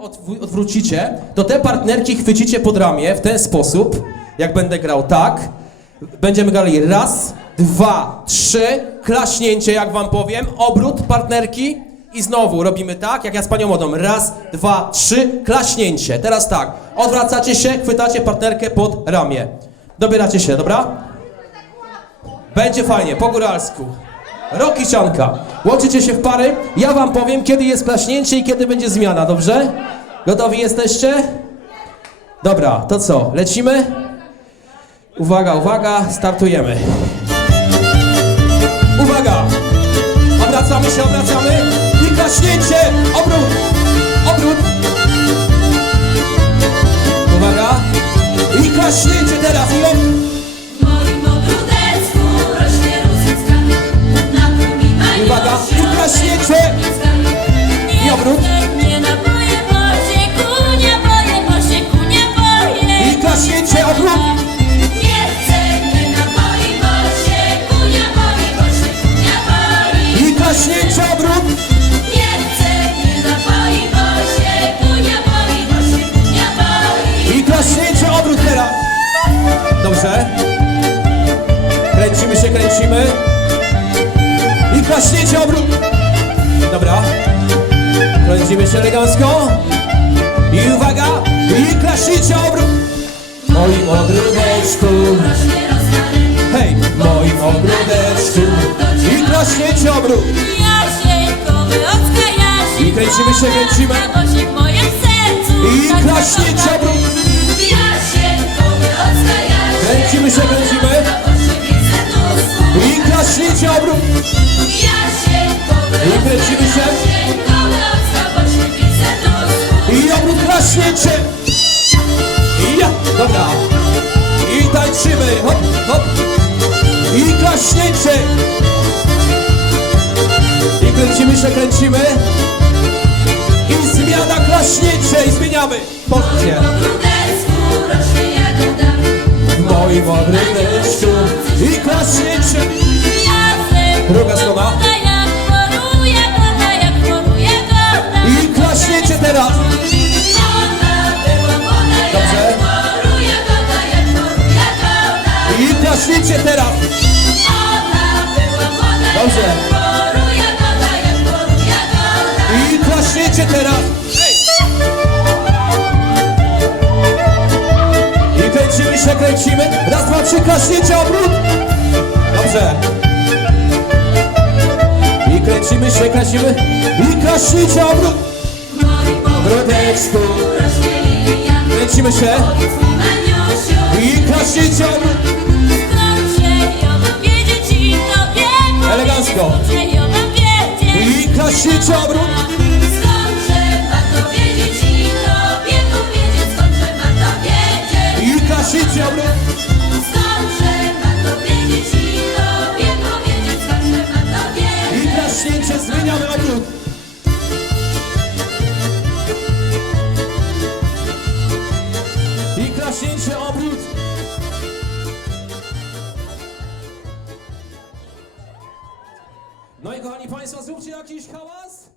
odw- odwrócicie, to te partnerki chwycicie pod ramię w ten sposób, jak będę grał tak. Będziemy grali raz, dwa, trzy, klaśnięcie, jak wam powiem, obrót partnerki i znowu robimy tak, jak ja z panią młodą. Raz, dwa, trzy, klaśnięcie. Teraz tak, odwracacie się, chwytacie partnerkę pod ramię. Dobieracie się, dobra? Będzie fajnie, po góralsku. Rok i sianka. Łączycie się w pary. Ja wam powiem, kiedy jest klaśnięcie i kiedy będzie zmiana, dobrze? Gotowi jesteście? Dobra, to co? Lecimy? Uwaga, uwaga, startujemy. Uwaga! Obracamy się, obracamy i klaśnięcie! Obrót! Obrót! Uwaga! I klaśnięcie teraz! I obrót! I klaśnięcie, obrót! Dobra. Kręcimy się elegancko. I uwaga! I klaśnięcie, obrót! W moim ogródeczku. Hej! W moim ogródeczku. I klaśnięcie, obrót! I kręcimy się, kręcimy. I zakochany. obrót! Kręcimy się, kręcimy. Klaśnięcie! I ja! Dobra! I tańczymy! Hop, hop! I klaśnięcie! I kręcimy się, kręcimy! I zmiana klaśnięcie! I zmieniamy! Chodźcie! W moim klaśnięcie teraz! I kręcimy się, kręcimy. Raz, dwa, trzy, klaśnięcie, obrót! Dobrze. I kręcimy się, kręcimy. I klaśnięcie, obrót! Lilia, Kręcimy się. I klaśnięcie, obrót! Elegancko. I klaśnięcie, obrót! No i kochani Państwo, zróbcie jakiś hałas!